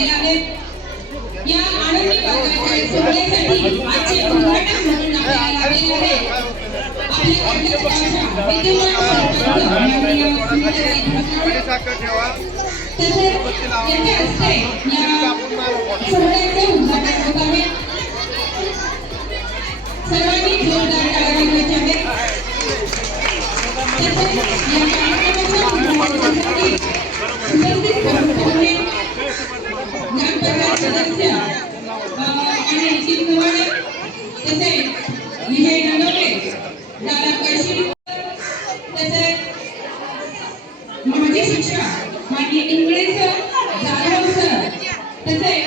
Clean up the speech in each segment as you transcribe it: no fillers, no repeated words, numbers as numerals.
आलेला आहे। या आनंदी वातावरणाच्या सोहळ्यासाठी आजचे उद्घाटन म्हणून आपल्याला लाभलेले आहे आपल्या गावाच्या विद्यमान सरपंच माननीय सुनीताताई भोसले तसेच यांच्या हस्ते या सोहळ्याचे उद्घाटन होत आहे। सर्वांनी जोरदार टाळ्या वाजवायच्या आहेत। तसेच या कार्यक्रमाच्या उद्घाटनासाठी उपस्थित पाहुणे ग्रामपंचायत सदस्य आणि नितीन कुमार तसेच विजय नानोरे दादा कळशी तसेच माजी शिक्षक माननीय इंगळे सर जाधव सर तसेच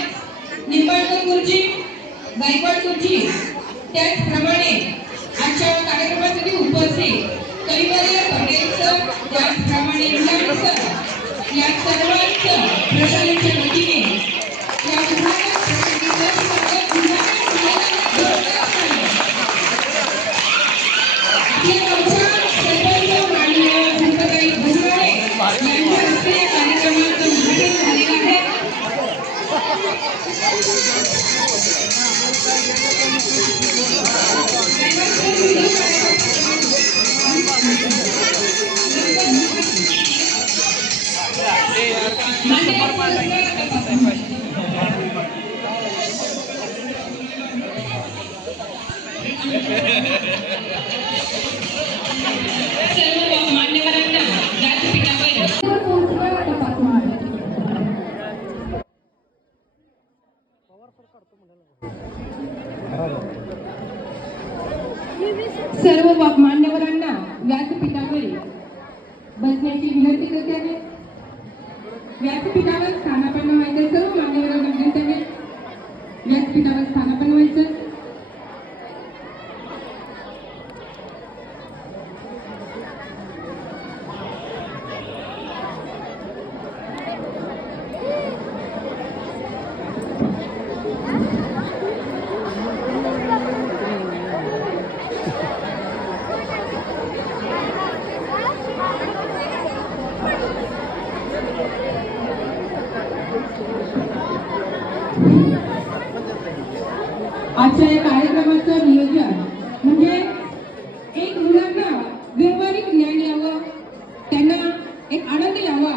निंबाळकर गुरुजी गायकवाड गुरुजी त्याचप्रमाणे आजच्या कार्यक्रमासाठी उपस्थित कविवर्य पटेल सर त्याचप्रमाणे मुलांना सर या सर्वांचं प्रशासनाच्या वतीने या उद्घाटन प्रसंगीचं स्वागत आपल्या गावच्या सरपंच माननीय सुनीताताई भोसले यांच्या हस्ते या कार्यक्रमाचं उद्घाटन झालेलं आहे। सर्व मान्यवरांना व्यासपीठावर बसण्याची विनंती करते आहे। व्यासपीठावर स्थानापन्न व्हायचं सर्व मान्यवरांना विनंती आहे व्यासपीठावर स्थानापन्न व्हायचं। आजच्या या कार्यक्रमाचं नियोजन म्हणजे एक मुलांना व्यवहारिक ज्ञान यावं, त्यांना एक आनंद यावा।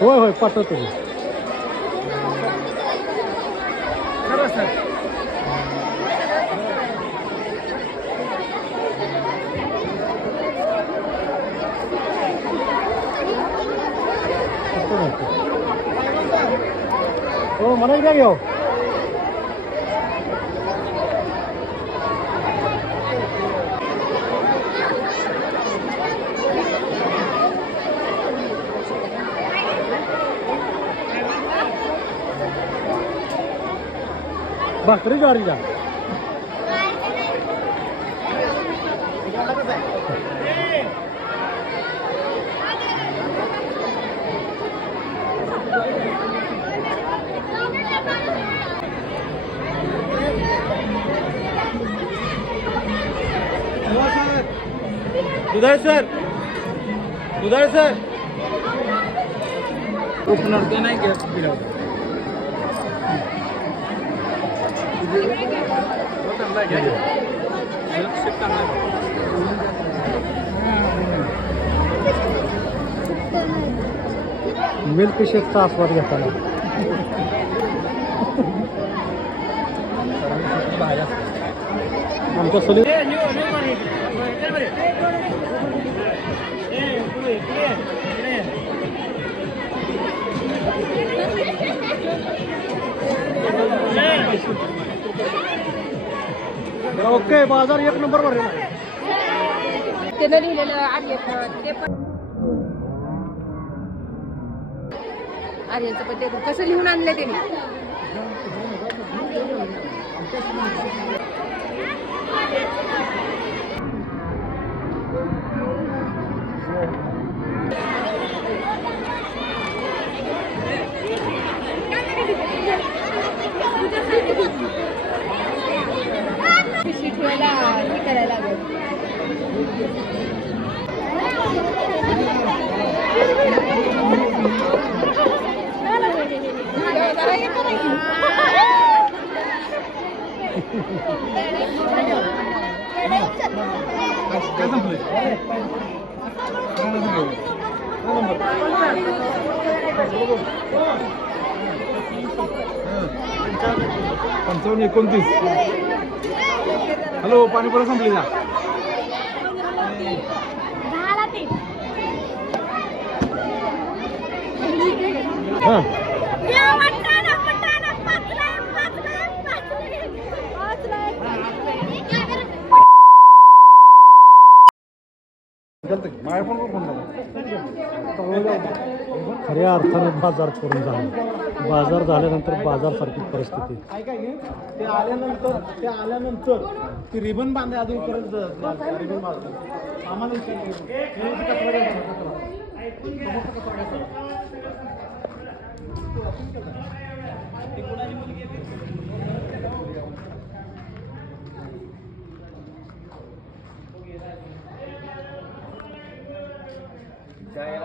होय होय पाठवतो मी. हो मला एकदा घेऊ. भाकरी ज्वारीच्या दुधाळ सर दुधाळ सर ओपनर ते नाही का मिल्क शेकचा आस्वाद घेताना आमच्या सली ओके बाजार एक नंबर भरलेला आहे. त्यानं लिहिलेलं आर्यन ते पण आर्यनचं पण ते कसं लिहून आणलं त्याने पिशवी ठेवायला हे करायला लागेल पंचावन्न 29 हॅलो पाणीपुरी संपली ना हां खऱ्या अर्थाने बाजार करून झाला बाजार झाल्यानंतर बाजारसारखी परिस्थिती ते आल्यानंतर ती रिबन बांधे अजून परत रिबन बांधलं आम्हाला जायला